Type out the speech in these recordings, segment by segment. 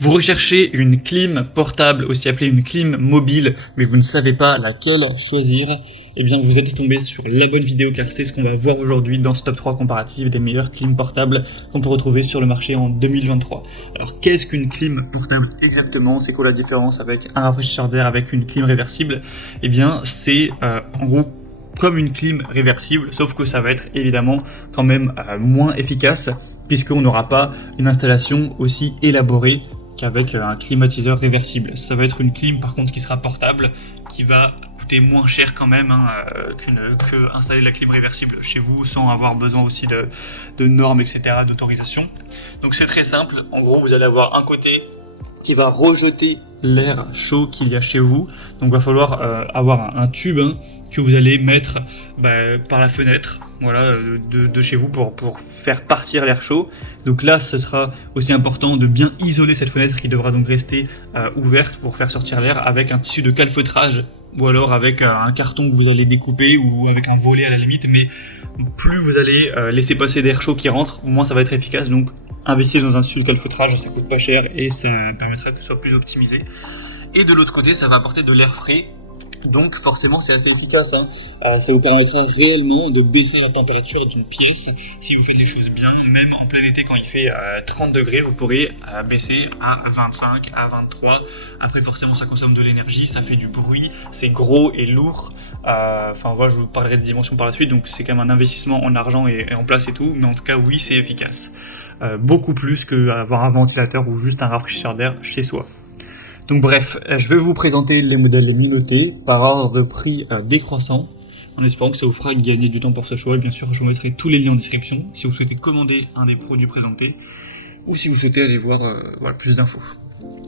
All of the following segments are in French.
Vous recherchez une clim portable, aussi appelée une clim mobile, mais vous ne savez pas laquelle choisir, eh bien vous êtes tombé sur la bonne vidéo car c'est ce qu'on va voir aujourd'hui dans ce top 3 comparatif des meilleures clims portables qu'on peut retrouver sur le marché en 2023. Alors qu'est-ce qu'une clim portable exactement? C'est quoi la différence avec un rafraîchisseur d'air avec une clim réversible? Eh bien c'est en gros comme une clim réversible, sauf que ça va être évidemment quand même moins efficace puisqu'on n'aura pas une installation aussi élaborée qu'avec un climatiseur réversible. Ça va être une clim par contre qui sera portable, qui va coûter moins cher quand même que installer la clim réversible chez vous sans avoir besoin aussi de normes, etc., d'autorisation. Donc c'est très simple, en gros vous allez avoir un côté qui va rejeter l'air chaud qu'il y a chez vous. Donc il va falloir avoir un tube que vous allez mettre par la fenêtre de chez vous pour faire partir l'air chaud. Donc là, ce sera aussi important de bien isoler cette fenêtre qui devra donc rester ouverte pour faire sortir l'air avec un tissu de calfeutrage ou alors avec un carton que vous allez découper ou avec un volet à la limite. Mais plus vous allez laisser passer d'air chaud qui rentre, moins ça va être efficace. Donc investir dans un tissu de calfeutrage, ça coûte pas cher et ça permettra que ce soit plus optimisé. Et de l'autre côté, ça va apporter de l'air frais. Donc forcément c'est assez efficace, ça vous permettra réellement de baisser la température d'une pièce si vous faites des choses bien. Même en plein été quand il fait 30 degrés, vous pourrez baisser à 25, à 23. Après forcément ça consomme de l'énergie, ça fait du bruit, c'est gros et lourd. Enfin voilà, je vous parlerai des dimensions par la suite, donc c'est quand même un investissement en argent et en place et tout. Mais en tout cas oui, c'est efficace. Beaucoup plus qu'avoir un ventilateur ou juste un rafraîchisseur d'air chez soi. Donc bref, je vais vous présenter les modèles les mieux notés par ordre de prix décroissant, en espérant que ça vous fera gagner du temps pour ce choix. Et bien sûr, je vous mettrai tous les liens en description si vous souhaitez commander un des produits présentés ou si vous souhaitez aller voir plus d'infos.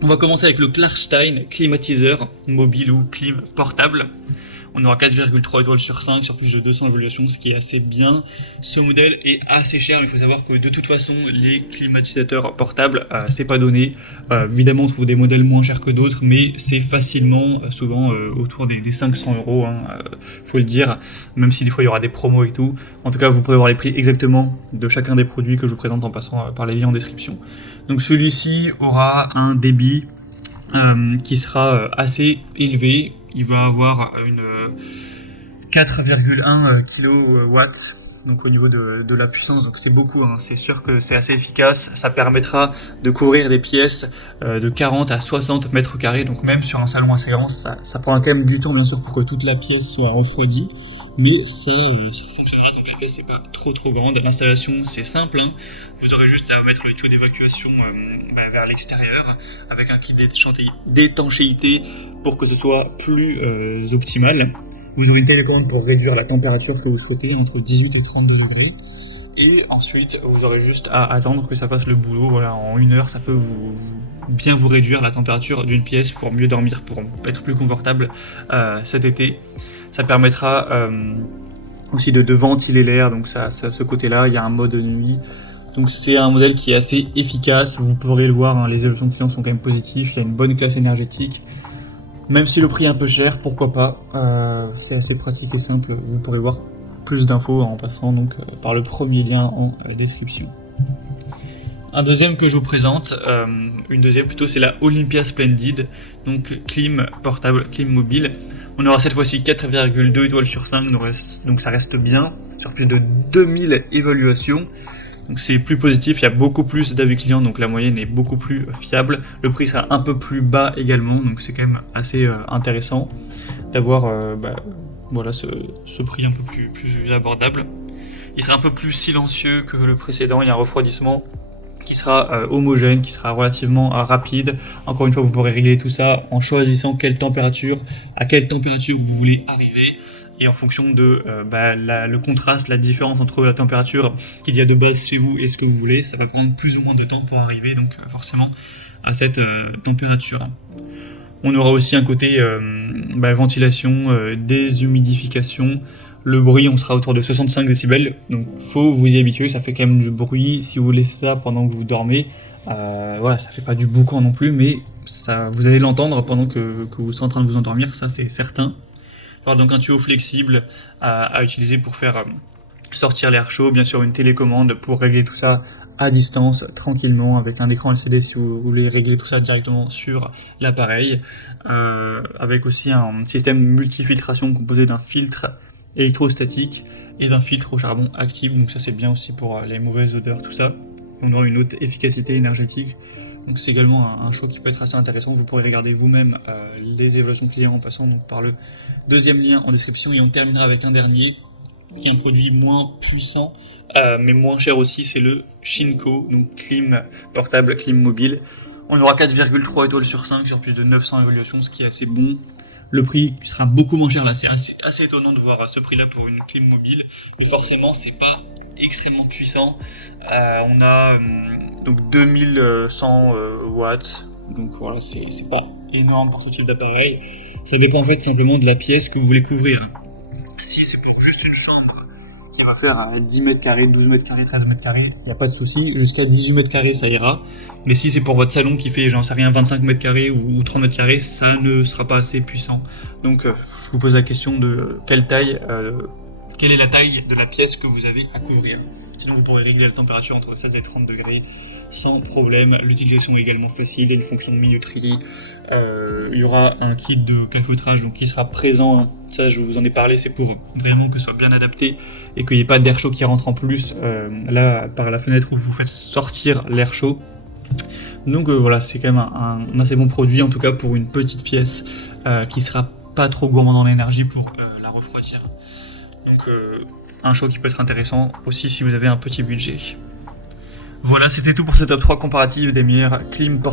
On va commencer avec le Klarstein climatiseur mobile ou clim portable. On aura 4,3 étoiles sur 5 sur plus de 200 évaluations, ce qui est assez bien. Ce modèle est assez cher, mais il faut savoir que de toute façon, les climatisateurs portables, c'est pas donné. Évidemment, on trouve des modèles moins chers que d'autres, mais c'est facilement, souvent, autour des 500 €, faut le dire, même si des fois il y aura des promos et tout. En tout cas, vous pourrez voir les prix exactement de chacun des produits que je vous présente en passant par les liens en description. Donc celui-ci aura un débit qui sera assez élevé. Il va avoir une 4,1 kW, donc au niveau de la puissance, donc c'est beaucoup, c'est sûr que c'est assez efficace. Ça permettra de couvrir des pièces de 40 à 60 mètres carrés, donc même sur un salon assez grand, ça prendra quand même du temps bien sûr pour que toute la pièce soit refroidie, mais ça fonctionnera. Donc la pièce c'est pas trop grande, l'installation c'est simple, vous aurez juste à mettre le tuyau d'évacuation vers l'extérieur avec un kit d'étanchéité pour que ce soit plus optimal. Vous aurez une télécommande pour réduire la température que vous souhaitez entre 18 et 32 degrés. Et ensuite, vous aurez juste à attendre que ça fasse le boulot. Voilà, en 1 heure, ça peut bien vous réduire la température d'une pièce pour mieux dormir, pour être plus confortable cet été. Ça permettra aussi de ventiler l'air, donc ce côté-là, il y a un mode nuit. Donc c'est un modèle qui est assez efficace, vous pourrez le voir, les évaluations clients sont quand même positives, il y a une bonne classe énergétique. Même si le prix est un peu cher, pourquoi pas, c'est assez pratique et simple, vous pourrez voir plus d'infos en passant donc par le premier lien en description. Un deuxième que je vous présente, une deuxième plutôt, c'est la Olympia Splendid, donc clim portable, clim mobile. On aura cette fois-ci 4,2 étoiles sur 5, donc ça reste bien, sur plus de 2000 évaluations. Donc c'est plus positif, il y a beaucoup plus d'avis clients, donc la moyenne est beaucoup plus fiable. Le prix sera un peu plus bas également, donc c'est quand même assez intéressant d'avoir ce prix un peu plus abordable. Il sera un peu plus silencieux que le précédent, il y a un refroidissement qui sera homogène, qui sera relativement rapide. Encore une fois, vous pourrez régler tout ça en choisissant à quelle température vous voulez arriver. Et en fonction de le contraste, la différence entre la température qu'il y a de base chez vous et ce que vous voulez, ça va prendre plus ou moins de temps pour arriver donc forcément à cette température. On aura aussi un côté ventilation, déshumidification. Le bruit, on sera autour de 65 décibels, donc faut vous y habituer, ça fait quand même du bruit si vous laissez ça pendant que vous dormez. Ça fait pas du boucan non plus, mais vous allez l'entendre pendant que vous serez en train de vous endormir, ça c'est certain. Alors donc un tuyau flexible à utiliser pour faire sortir l'air chaud, bien sûr une télécommande pour régler tout ça à distance, tranquillement, avec un écran LCD si vous voulez régler tout ça directement sur l'appareil, avec aussi un système multifiltration composé d'un filtre électrostatique et d'un filtre au charbon actif, donc ça c'est bien aussi pour les mauvaises odeurs, tout ça. On aura une haute efficacité énergétique, donc c'est également un choix qui peut être assez intéressant. Vous pourrez regarder vous-même les évaluations clients en passant donc par le deuxième lien en description, et on terminera avec un dernier qui est un produit moins puissant mais moins cher aussi, c'est le Shinko, donc clim portable, clim mobile. On aura 4,3 étoiles sur 5 sur plus de 900 évaluations, ce qui est assez bon. Le prix sera beaucoup moins cher là, c'est assez étonnant de voir à ce prix là pour une clim mobile, mais forcément c'est pas extrêmement puissant. On a donc 2100 watts, donc voilà, c'est pas énorme pour ce type d'appareil. Ça dépend en fait simplement de la pièce que vous voulez couvrir. Si c'est pour juste une chambre qui va faire 10 mètres carrés, 12 mètres carrés, 13 mètres carrés, il n'y a pas de souci, jusqu'à 18 mètres carrés ça ira. Mais si c'est pour votre salon qui fait, j'en sais rien, 25 mètres carrés ou 30 mètres carrés, ça ne sera pas assez puissant. Donc je vous pose la question de quelle est la taille de la pièce que vous avez à couvrir. Sinon vous pourrez régler la température entre 16 et 30 degrés sans problème. L'utilisation est également facile, il y a une fonction de minuterie. Il y aura un kit de calfeutrage donc qui sera présent. Ça je vous en ai parlé, c'est pour vraiment que ce soit bien adapté et qu'il n'y ait pas d'air chaud qui rentre en plus là par la fenêtre où vous faites sortir l'air chaud. Donc voilà, c'est quand même un assez bon produit en tout cas pour une petite pièce qui sera pas trop gourmand en énergie pour la refroidir. Donc un choix qui peut être intéressant aussi si vous avez un petit budget. Voilà, c'était tout pour ce top 3 comparatif des meilleures clim portables.